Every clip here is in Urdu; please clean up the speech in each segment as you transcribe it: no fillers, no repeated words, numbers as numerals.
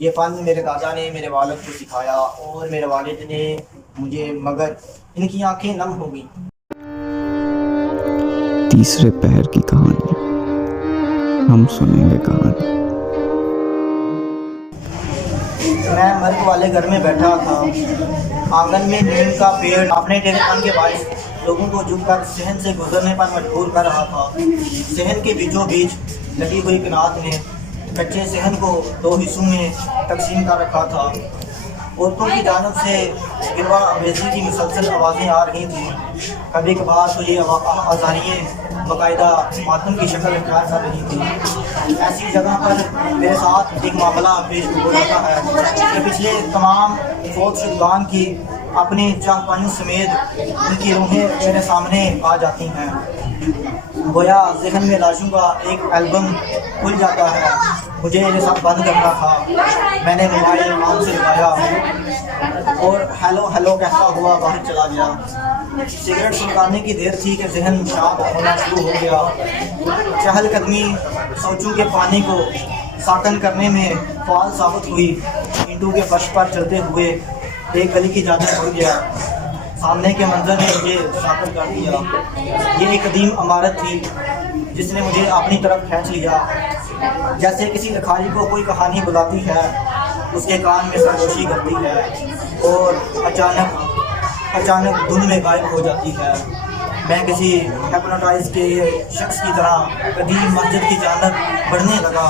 یہ فن میرے دادا نے میرے والد کو سکھایا اور میرے والد نے مجھے، مگر ان کی آنکھیں نم ہو گئیں۔ تیسرے پہر کی کہانی، ہم سنیں گے کہانی۔ میں مرگ والے گھر میں بیٹھا تھا، آنگن میں نیم کا پیڑ اپنے ٹیڑھے پن کے باعث لوگوں کو جھک کر صحن سے گزرنے پر مجبور کر رہا تھا۔ صحن کے بیچوں بیچ لگی ہوئی کنات نے کچے صحن کو 2 حصوں میں تقسیم کر رکھا تھا۔ عورتوں کی جانب سے گروا آمیزی کی مسلسل آوازیں آ رہی تھیں۔ کبھی کبھار تو یہ آزاریاں باقاعدہ ماتم کی شکل اختیار کر رہی تھیں۔ ایسی جگہ پر میرے ساتھ ایک معاملہ پیش ہو جاتا ہے کہ پچھلے تمام فوت شدگان کی اپنی چاہپن سمیت ان کی روحیں میرے سامنے آ جاتی ہیں، گویا ذہن میں لاشوں کا ایک البم کھل جاتا ہے۔ مجھے یہ سب بند کرنا تھا۔ میں نے موبائل کان سے لگایا اور ہیلو ہیلو کہتا ہوا باہر چلا گیا۔ سگریٹ سلگانے کی دیر تھی کہ ذہن شاد ہونا شروع ہو گیا۔ چہل قدمی سوچوں کے پانی کو ساکن کرنے میں فعال ثابت ہوئی۔ اینٹوں کے فرش پر چلتے ہوئے ایک گلی کی جانب مڑ گیا۔ سامنے کے منظر نے مجھے ساکن کر دیا۔ یہ ایک قدیم عمارت تھی جس نے مجھے اپنی طرف کھینچ لیا، جیسے کسی لکھاری کو کوئی کہانی بتاتی ہے، اس کے کان میں سرگوشی کرتی ہے اور اچانک دھند میں غائب ہو جاتی ہے۔ میں کسی ہیپنوٹائز کے شخص کی طرح قدیم مسجد کی جانب بڑھنے لگا۔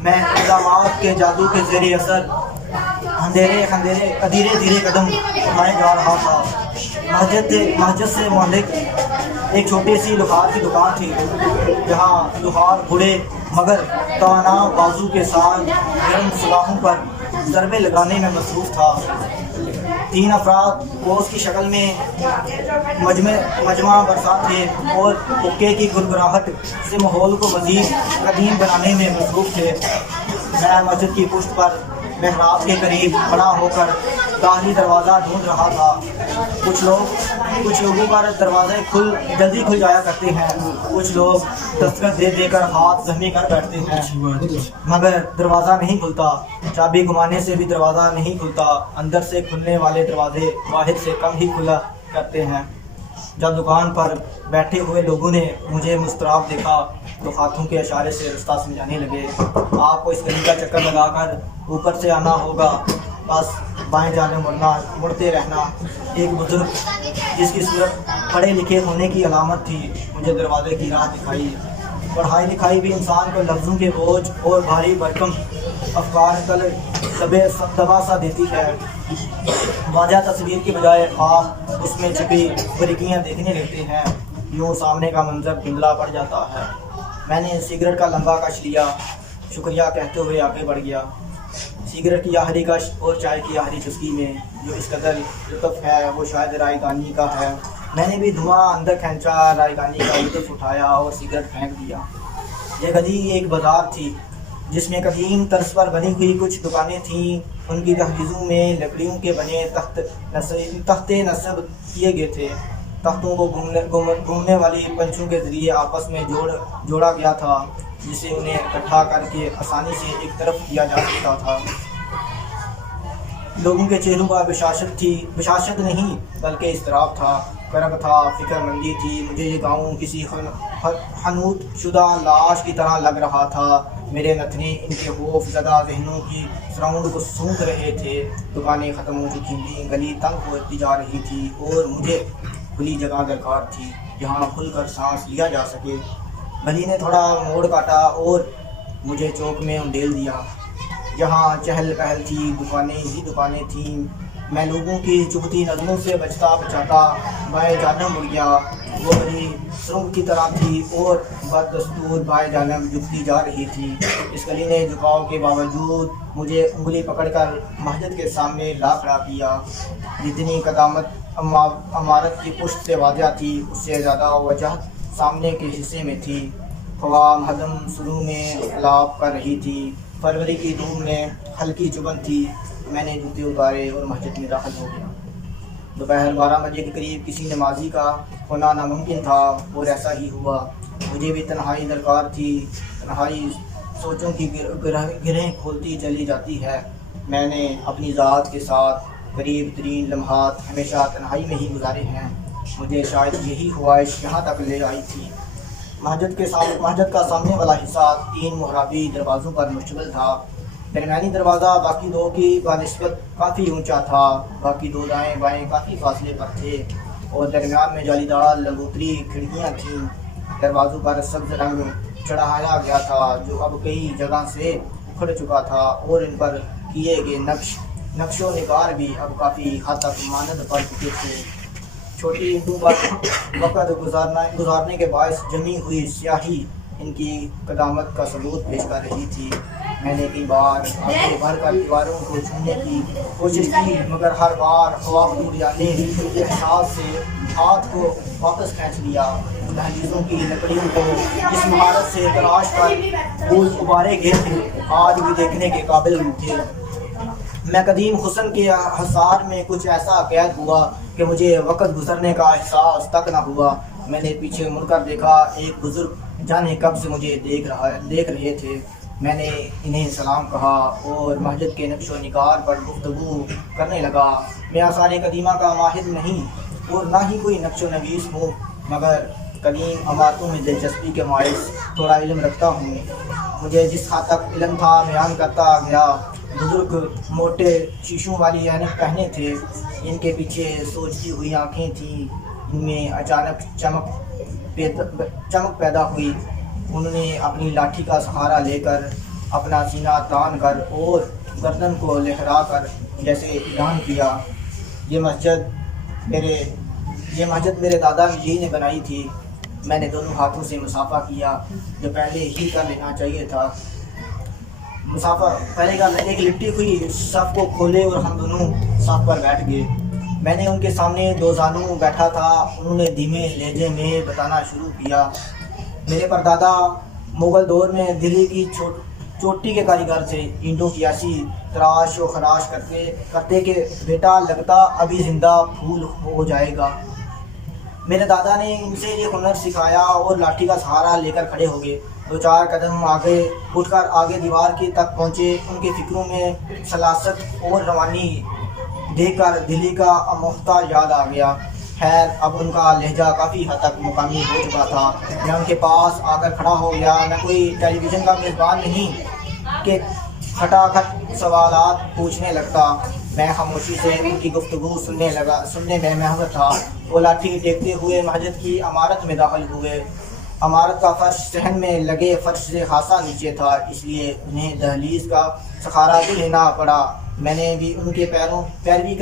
میں اقدامات کے جادو کے زیر اثر دھیرے دھیرے قدم اٹھائے جا رہا تھا۔ مسجد سے مالک ایک چھوٹی سی لوہار کی دکان تھی، جہاں لوہار بڑے مگر توانا بازو کے ساتھ گرم سلاحوں پر ضربے لگانے میں مصروف تھا۔ 3 افراد پوس کی شکل میں مجمع برسات تھے اور حقے کی گرگراہٹ سے ماحول کو مزید قدیم بنانے میں مصروف تھے۔ میں مسجد کی پشت پر محراب کے قریب کھڑا ہو کر داخلی دروازہ ڈھونڈ رہا تھا۔ کچھ لوگوں کا دروازے جلدی کھل جایا کرتے ہیں، کچھ لوگ دستخط دے کر ہاتھ زخمی کر بیٹھتے ہیں، مگر دروازہ نہیں کھلتا۔ چابی گھمانے سے بھی دروازہ نہیں کھلتا۔ اندر سے کھلنے والے دروازے واحد سے کم ہی کھلا کرتے ہیں۔ جب دکان پر بیٹھے ہوئے لوگوں نے مجھے مضطرب دیکھا تو ہاتھوں کے اشارے سے رستہ سمجھانے لگے۔ آپ کو اس گلی کا چکر لگا کر اوپر سے آنا ہوگا، بس بائیں جانب مڑتے رہنا۔ ایک بزرگ جس کی صورت پڑھے لکھے ہونے کی علامت تھی مجھے دروازے کی راہ دکھائی۔ پڑھائی لکھائی بھی انسان کو لفظوں کے بوجھ اور بھاری بھرکم افکار تل دبا سا دیتی ہے۔ واضح تصویر کی بجائے خواب اس میں چھپی باریکیاں دیکھنے لگتے ہیں، یوں سامنے کا منظر دھندلا پڑ جاتا ہے۔ میں نے سگریٹ کا لمبا کش لیا، شکریہ کہتے ہوئے آگے بڑھ گیا۔ سگریٹ کی آخری کش اور چائے کی آخری چسکی میں جو اس قدر لطف ہے وہ شاید رائے گانی کا ہے۔ میں نے بھی دھواں اندر کھینچا، رائے گانی کا لطف اٹھایا اور سگریٹ پھینک دیا۔ یہ گلی ایک بازار تھی جس میں قدیم طرز پر بنی ہوئی کچھ دکانیں تھیں۔ ان کی دہلیزوں میں لکڑیوں کے بنے تختے نصب کیے گئے تھے۔ تختوں کو گھومنے والی پنچوں کے ذریعے آپس میں جوڑا گیا تھا، جسے انہیں اکٹھا کر کے آسانی سے ایک طرف کیا جا سکتا تھا۔ لوگوں کے چہروں پر بشاشت نہیں بلکہ اضطراب تھا، کرب تھا، فکر مندی تھی۔ مجھے یہ گاؤں کسی حنوط شدہ لاش کی طرح لگ رہا تھا۔ میرے نتنے ان کے خوف زدہ ذہنوں کی سراؤنڈ کو سونکھ رہے تھے۔ دکانیں ختم ہو چکی تھیں، گلی تنگ ہوتی جا رہی تھی اور مجھے کھلی جگہ درکار تھی جہاں کھل کر سانس لیا جا سکے۔ گلی نے تھوڑا موڑ کاٹا اور مجھے چوک میں انڈیل دیا۔ یہاں چہل پہل تھی، دکانیں ہی دکانیں تھیں۔ میں لوگوں کی چبھتی نظروں سے بچتا بچاتا بائیں جانب مڑ گیا۔ وہ گلی سرنگ کی طرح تھی اور بددستور بائیں جانب جھکتی جا رہی تھی۔ اس گلی نے جھکاؤ کے باوجود مجھے انگلی پکڑ کر مسجد کے سامنے لا کھڑا کیا۔ جتنی قدامت عمارت کی پشت سے واضح تھی، اس سے زیادہ وجہ سامنے کے حصے میں تھی۔ ہوا مہدم سرو میں الاپ کر رہی تھی۔ فروری کی دھوپ میں ہلکی چبھن تھی۔ میں نے جوتے اتارے اور مسجد میں داخل ہو گیا۔ دوپہر 12 بجے کے قریب کسی نمازی کا ہونا ناممکن تھا اور ایسا ہی ہوا۔ مجھے بھی تنہائی درکار تھی۔ تنہائی سوچوں کی گرہیں کھولتی چلی جاتی ہے۔ میں نے اپنی ذات کے ساتھ قریب ترین لمحات ہمیشہ تنہائی میں ہی گزارے ہیں۔ مجھے شاید یہی خواہش یہاں تک لے آئی تھی۔ مسجد کا سامنے والا حصہ 3 محرابی دروازوں پر مشتمل تھا۔ درمیانی دروازہ باقی 2 کی بنسبت کافی اونچا تھا، باقی 2 دائیں بائیں کافی فاصلے پر تھے، اور درمیان میں جالی دار لنگوتری کھڑکیاں تھیں۔ دروازوں پر سبز رنگ چڑھایا گیا تھا جو اب کئی جگہ سے اکھڑ چکا تھا، اور ان پر کیے گئے نقش و نگار بھی اب کافی حد تک مانند پڑ چکے تھے۔ چھوٹی اینٹوں پر وقت گزارنے کے باعث جمی ہوئی سیاہی ان کی قدامت کا ثبوت پیش کر رہی تھی۔ میں نے کئی بار آگے بڑھ کر دیواروں کو چھونے کی کوشش کی، مگر ہر بار خواب ٹوٹ جانے کے احساس سے ہاتھ کو واپس کھینچ لیا۔ دہلیزوں کی لکڑیوں کو جس مہارت سے تراش کر پھول ابارے گئے تھے، آج بھی دیکھنے کے قابل تھے۔ میں قدیم حسن کے حصار میں کچھ ایسا قید ہوا کہ مجھے وقت گزرنے کا احساس تک نہ ہوا۔ میں نے پیچھے مڑ کر دیکھا، ایک بزرگ جانے کب سے مجھے دیکھ رہے تھے۔ میں نے انہیں سلام کہا اور مسجد کے نقش و نگار پر گفتگو کرنے لگا۔ میں آثار قدیمہ کا ماہر نہیں اور نہ ہی کوئی نقش و نویس ہوں، مگر قدیم عمارتوں میں دلچسپی کے باعث تھوڑا علم رکھتا ہوں۔ مجھے جس حد تک علم تھا بیان کرتا گیا۔ بزرگ موٹے شیشوں والی عینک پہنے تھے، ان کے پیچھے سوچتی ہوئی آنکھیں تھیں، ان میں اچانک چمک پیدا ہوئی۔ انہوں نے اپنی لاٹھی کا سہارا لے کر، اپنا سینہ تان کر اور گردن کو لہرا کر جیسے اعلان کیا، یہ مسجد میرے دادا جی نے بنائی تھی۔ میں نے دونوں ہاتھوں سے مصافحہ کیا، جو پہلے ہی کر لینا چاہیے تھا۔ پہلے کا ایک لپٹی ہوئی صف کو کھولے اور ہم دونوں صف پر بیٹھ گئے۔ میں نے ان کے سامنے 2 زانوں بیٹھا تھا۔ انہوں نے دھیمے لہجے میں بتانا شروع کیا۔ میرے پردادا مغل دور میں دلی کی چوٹی کے کاریگر تھے، اینٹوں کی ایسی تراش و خراش کرتے کہ بیٹا لگتا ابھی زندہ پھول ہو جائے گا۔ میرے دادا نے ان سے یہ ہنر سکھایا اور لاٹھی کا سہارا لے کر کھڑے ہو گئے۔ 2-4 قدم آگے اٹھ کر آگے دیوار کی تک پہنچے۔ ان کے فکروں میں سلاست اور روانی دیکھ کر دلی کا اموختہ یاد آ گیا۔ خیر اب ان کا لہجہ کافی حد تک مقامی ہو چکا تھا۔ میں ان کے پاس آ کر کھڑا ہو گیا۔ میں کوئی ٹیلی ویژن کا میزبان نہیں کہ کھٹاکھٹ سوالات پوچھنے لگتا۔ میں خاموشی سے ان کی گفتگو سننے میں مہوس تھا۔ وہ لاٹھی ٹیکتے ہوئے مسجد کی عمارت میں داخل ہوئے۔ عمارت کا فرش صحن میں لگے فرش سے خاصا نیچے تھا، اس لیے انہیں دہلیز کا سہارا بھی لینا پڑا۔ میں نے بھی ان کے پیروی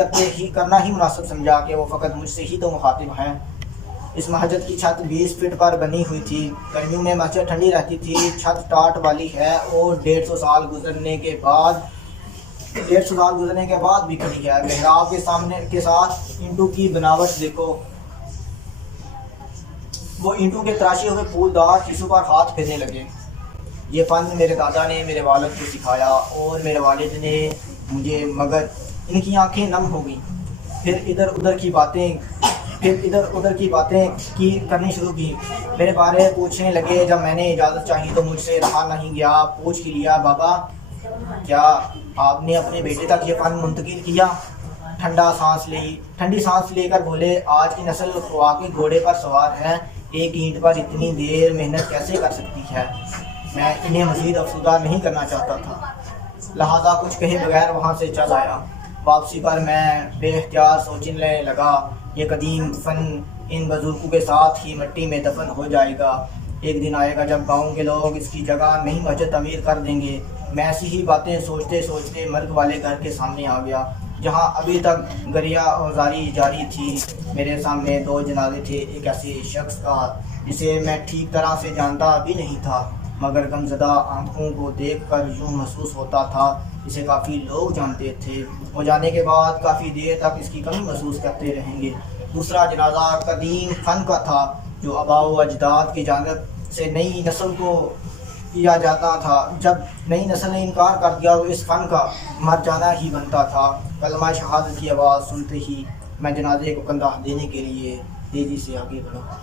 کرنا ہی مناسب سمجھا کہ وہ فقط مجھ سے ہی تو مخاطب ہیں۔ اس مسجد کی چھت 20 فٹ پر بنی ہوئی تھی۔ گرمیوں میں مسجد ٹھنڈی رہتی تھی۔ چھت ٹاٹ والی ہے اور 150 سال گزرنے کے بعد بھی کھڑی ہے۔ محراب کے سامنے کے ساتھ اینٹوں کی بناوٹ دیکھو، وہ اینٹوں کے تراشے ہوئے پھولدار شیشوں پر ہاتھ پھیرنے لگے۔ یہ فن میرے دادا نے میرے والد کو سکھایا اور میرے والد نے مجھے، مگر ان کی آنکھیں نم ہو گئیں۔ پھر ادھر ادھر کی باتیں کرنی شروع کی، میرے بارے پوچھنے لگے۔ جب میں نے اجازت چاہی تو مجھ سے رہا نہیں گیا، پوچھ ہی لیا، بابا کیا آپ نے اپنے بیٹے تک یہ فن منتقل کیا؟ ٹھنڈی سانس لے کر بولے، آج کی نسل خواہ کے گھوڑے پر سوار ہے، ایک اینٹ پر اتنی دیر محنت کیسے کر سکتی ہے؟ میں انہیں مزید افسردہ نہیں کرنا چاہتا تھا، لہذا کچھ کہے بغیر وہاں سے چل آیا۔ واپسی پر میں بے اختیار سوچنے لگا، یہ قدیم فن ان بزرگوں کے ساتھ ہی مٹی میں دفن ہو جائے گا۔ ایک دن آئے گا جب گاؤں کے لوگ اس کی جگہ نئی مسجد تعمیر کر دیں گے۔ میں ایسی ہی باتیں سوچتے مرگ والے گھر کے سامنے آ گیا، جہاں ابھی تک گریا اوزاری جاری تھی۔ میرے سامنے 2 جنازے تھے، ایک ایسے شخص کا جسے میں ٹھیک طرح سے جانتا بھی نہیں تھا، مگر غمزدہ آنکھوں کو دیکھ کر یوں محسوس ہوتا تھا اسے کافی لوگ جانتے تھے۔ وہ جانے کے بعد کافی دیر تک اس کی کمی محسوس کرتے رہیں گے۔ دوسرا جنازہ قدیم فن کا تھا، جو آباء و اجداد کی جانب سے نئی نسل کو کیا جاتا تھا۔ جب نئی نسل نے انکار کر دیا تو اس فن کا مر جانا ہی بنتا تھا۔ کلمہ شہادت کی آواز سنتے ہی میں جنازے کو کندھا دینے کے لیے تیزی سے آگے بڑھا۔